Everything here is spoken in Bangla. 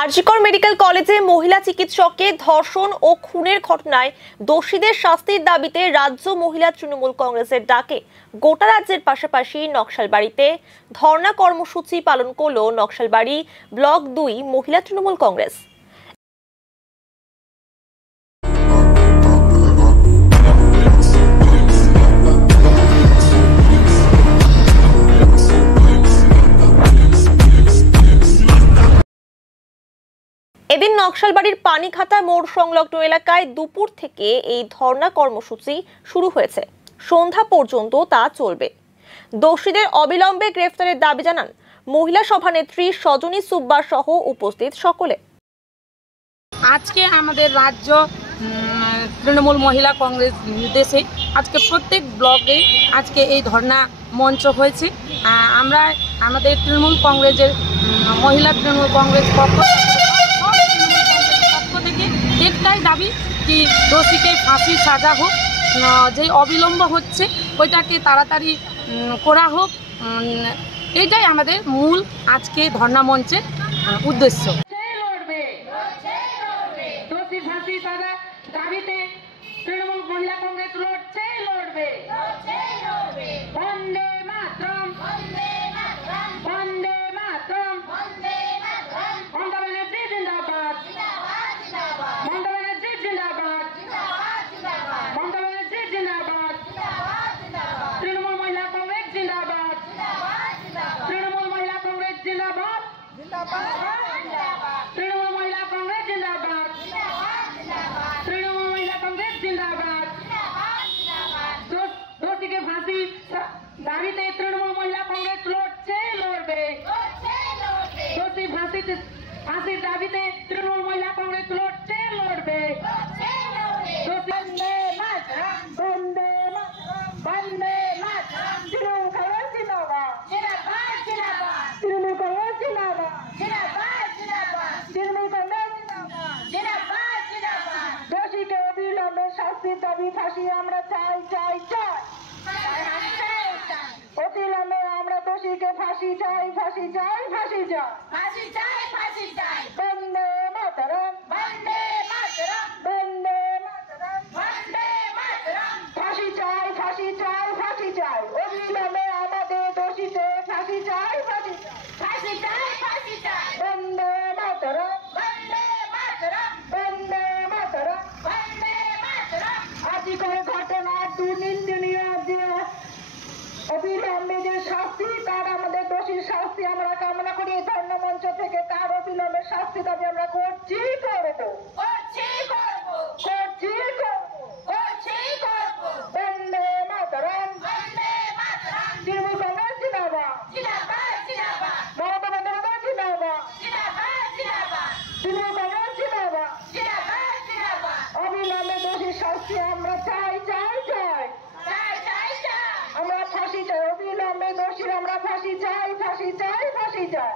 আরজিকর মেডিকেল কলেজে মহিলা চিকিৎসককে ধর্ষণ ও খুনের ঘটনায় দোষীদের শাস্তির দাবিতে রাজ্য মহিলা তৃণমূল কংগ্রেসের ডাকে গোটা রাজ্যের পাশাপাশি নকশালবাড়িতে ধর্ণা কর্মসূচি পালন করল নকশালবাড়ি ব্লক 2 মহিলা তৃণমূল কংগ্রেস। এদিন নকশালবাড়ির পানিখাতা মোড় সংলগ্ন এলাকায় দুপুর থেকে এই ধর্ণা কর্মসূচি শুরু হয়েছে। সন্ধ্যা পর্যন্ত তা চলবে। দোষীদের অবিলম্বে গ্রেফতারের দাবি জানান মহিলা সভানেত্রী সজনী সুব্বা সহ উপস্থিত সকলে। আজকে আমাদের রাজ্য তৃণমূল মহিলা কংগ্রেস নির্দেশে আজকে প্রত্যেক ব্লকে আজকে এই ধর্ণা মঞ্চ হয়েছে। আমরা আমাদের তৃণমূল কংগ্রেসের মহিলা তৃণমূল কংগ্রেস পক্ষ থেকে একটাই দাবি কি দোষীকে ফাঁসির সাজা হোক, যে অবিলম্ব হচ্ছে ওইটাকে তাড়াতাড়ি করা হোক, এটাই আমাদের মূল আজকে ধর্ণা মঞ্চের উদ্দেশ্য। দাবিতে তৃণমূল মহিলা কংগ্রেস লড়বে। বন্দে মাতরম, বন্দে মাতরম, বন্দে মাতরম, বন্দে মাতরম। মমতা ব্যানার্জি জিন্দাবাদ, জিন্দাবাদ, জিন্দাবাদ। মমতা ব্যানার্জি জিন্দাবাদ, জিন্দাবাদ, জিন্দাবাদ। মমতা ব্যানার্জি জিন্দাবাদ, জিন্দাবাদ, জিন্দাবাদ। তৃণমূল মহিলা কংগ্রেস জিন্দাবাদ, জিন্দাবাদ, জিন্দাবাদ। তৃণমূল মহিলা কংগ্রেস জিন্দাবাদ, জিন্দাবাদ, জিন্দাবাদ। তৃণমূল মহিলা কংগ্রেস জিন্দাবাদ, জিন্দাবাদ, জিন্দাবাদ। তৃণমূল মহিলা কংগ্রেস জিন্দাবাদ, জিন্দাবাদ, জিন্দাবাদ। দোষীকে ফাঁসি দাবিতে তৃণমূল মহিলা কংগ্রেস লড়বে। দোষী ফাঁসির দাবিতে তৃণমূল মহিলা কংগ্রেস লড়বে। বন্দে মাতরম, বন্দে মাতরম, বন্দে মাতরম। তৃণমূল কংগ্রেস জিন্দাবাদ, জিন্দাবাদ, জিন্দাবাদ। তৃণমূল কংগ্রেস জিন্দাবাদ, জিন্দাবাদ, জিন্দাবাদ। তৃণমূল কংগ্রেস জিন্দাবাদ, জিন্দাবাদ, জিন্দাবাদ। দোষীকে অবিলম্বে শাস্তির দাবি ফাঁসি আমরা চাই, চাই, চাই। অবিলম্বে আমরা দোষীকে ফাঁসি চাই, ফাঁসি চাই, ফাঁসি চাই, ফাঁসি চাই, ফাঁসি চাই। বন্দে মাতরম, বন্দে মাতরম, বন্দে মাতরম, বন্দে মাতরম। ফাঁসি চাই, ফাঁসি চাই, ফাঁসি চাই। অবিলম্বে আমাদের দোষীতে ফাঁসি চাই, ফাঁসি চাই, ফাঁসি চাই, ফাঁসি চাই। বন্দে মাতরম, বন্দে মাতরম, বন্দে মাতরম, বন্দে মাতরম। আজকের ঘটনা দুর্নীতিনীয় অবিলম্বে যে শাস্তি, তার আমাদের দোষীর শাস্তি আমরা কামনা করি। ধর্ণা মঞ্চ থেকে তার অবিলম্বে শাস্তি দাবি আমরা করছি, করবো, করছি, করবো, করছি, করবো, করছি, করবো। বন্দে মাতরম, বন্দে মাতরম। তৃণমূল কংগ্রেস জিন্দাবাদ, জিন্দাবাদ, জিন্দাবাদ। মমতা বন্দ্যোপাধ্যায় জিন্দাবাদ, জিন্দাবাদ, জিন্দাবাদ। তৃণমূল কংগ্রেস জিন্দাবাদ, জিন্দাবাদ, জিন্দাবাদ। অবিলম্বে দোষীর শাস্তি আমরা চাই, চাই, চাই, চাই, চাই, চাই। আমরা ফাঁসি চাই, অবিলম্বে দোষীর আমরা ফাঁসি চাই, ফাঁসি চাই, ফাঁসি চাই।